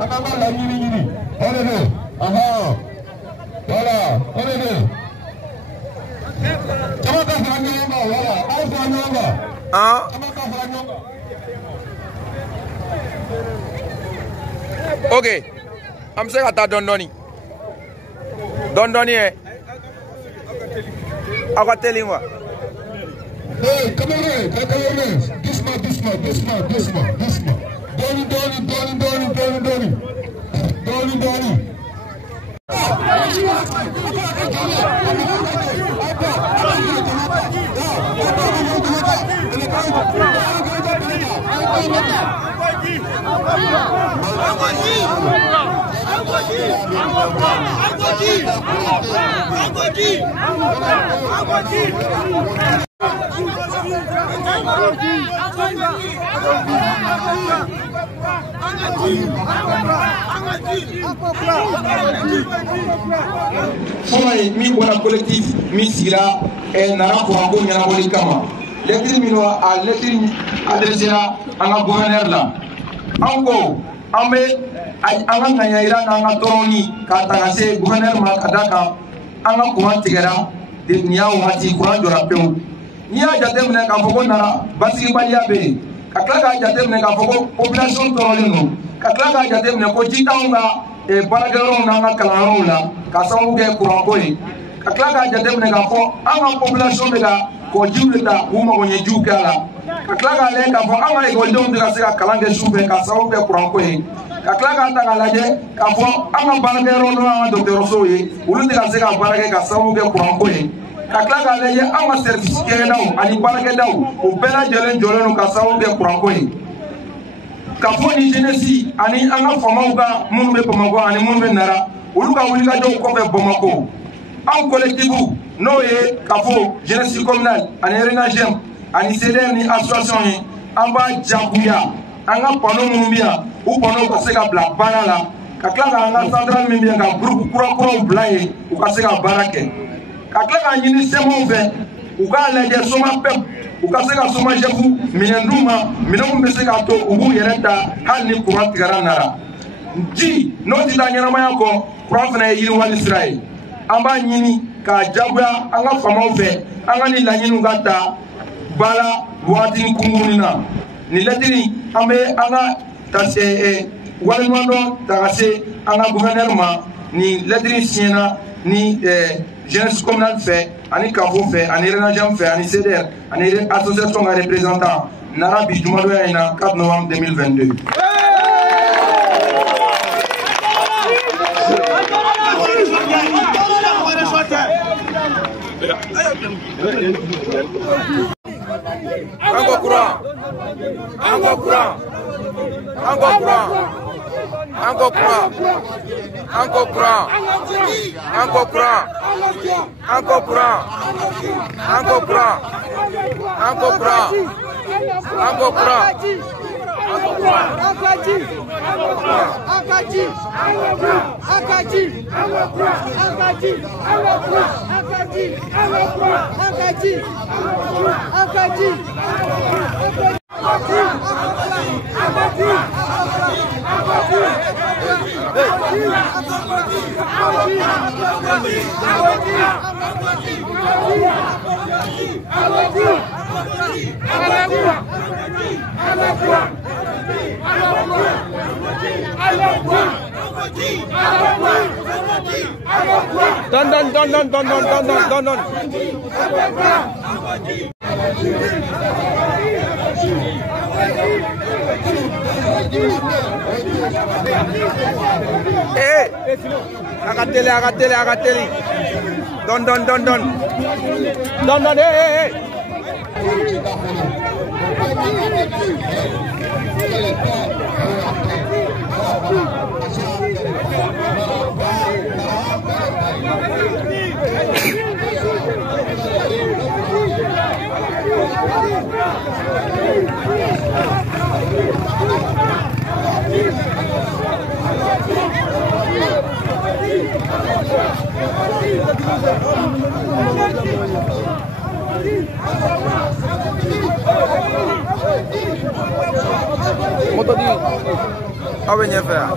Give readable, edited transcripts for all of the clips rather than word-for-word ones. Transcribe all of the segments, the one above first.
Anama la yini. On est deux. Aha. Voilà. On est deux. Comment ça va? Voilà. Ah. Ok. I'm saying at Dondoni. Dondoni, eh? I got telling what? Hey, come on, this man. Donnie. Fomay mi bona collectif mi sigira nara ko ango nyana boli kama lettre minwa a lettre adressé à un gouverneur là ango ambe anga ngayira nga toroni ka tagase gouverneur ma kadaka anga ko tigera de niyawo mati ko andora pew niya jatemne ka fogo nara basigi baliya be ka klaka jatemne ka fogo population torolino ka klaka jatemne ko jitanga baragaro nanga kalaro la ka sawu ke courant ko yi ka klaka jatemne ka fo anga population be ga ko jiwleta wuma ko nyeju kala ka klaka le ka fo anga e goldon de ka se ka kalange sube ka sawu ke courant ko yi ka klaka ta kalaje ka fo anga baragaro no anga docteur so yi ulu de ka se ka barage ka sawu ke courant ko yi ka klaka le ye anga service ke daw ani barage daw o bela jelen joleno ka sawu ke courant ko yi kafo ni jeunesse ani anga famaw ka munu be Bamako ani munu be Nara olu ka wuli ka jɔ kɔfɛ Bamako an collectif n'o ye kafo jeunesse communale ani RNAGM ani CDR ni association ye an b'a jagoya an ka panneau minnu bɛ yan u panneau ka se ka bila baara la ka tila ka an ka centrale min bɛ yan ka groupe kuraw bila yen u ka se ka baara kɛ ka tila k'a ɲini sɛmɛw fɛ u k'a lajɛ soma pep u ka se ka soma jefu minɛn d'u ma minɛn min bɛ se ka to u b'u yɛrɛ ta hali ni courant tigɛra Nara ji n'o tɛ taa ɲɛnamaya kɔ courant fana ye yiriwali sira ye an b'a ɲini k'a jagoya an ka famaw fɛ an ka ni laɲiniw ka ta ba la wagatini kunkurunin na ni lɛtiri an bɛ an ka waleɲuman dɔ ta ka se an ka gouverneur ma ni lɛtiri siɲɛna ni jeunesse communale fɛ ani kafo fɛ ani RNAGM fɛ ani CDR ani association ka représentant Nara bi jumadoya in na 4 novembre 2022. Don. Agateli. Don, hey. Moto di Aw bɛ ɲɛfɛ yan.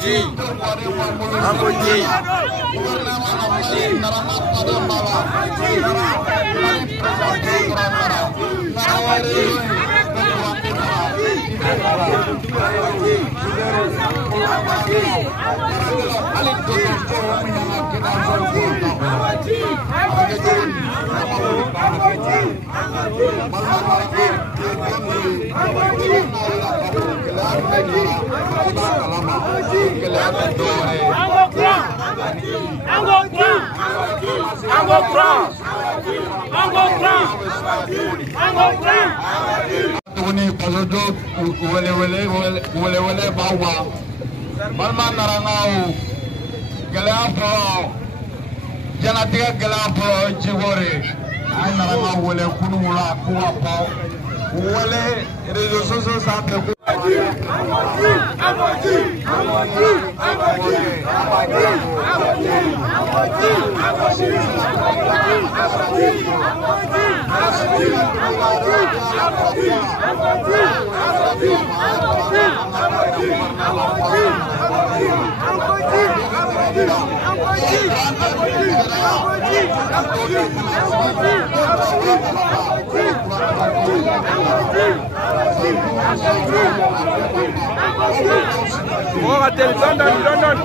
Ji, anggo ji. Tuguni pasodo wele bawa balma narangau gɛlɛya fɔlɔ jɛnatigɛ gɛlɛya fɔlɔ Djibori ay narangau wele kunungula kuwa bɔ wele réseaux sociaux sanfɛ London.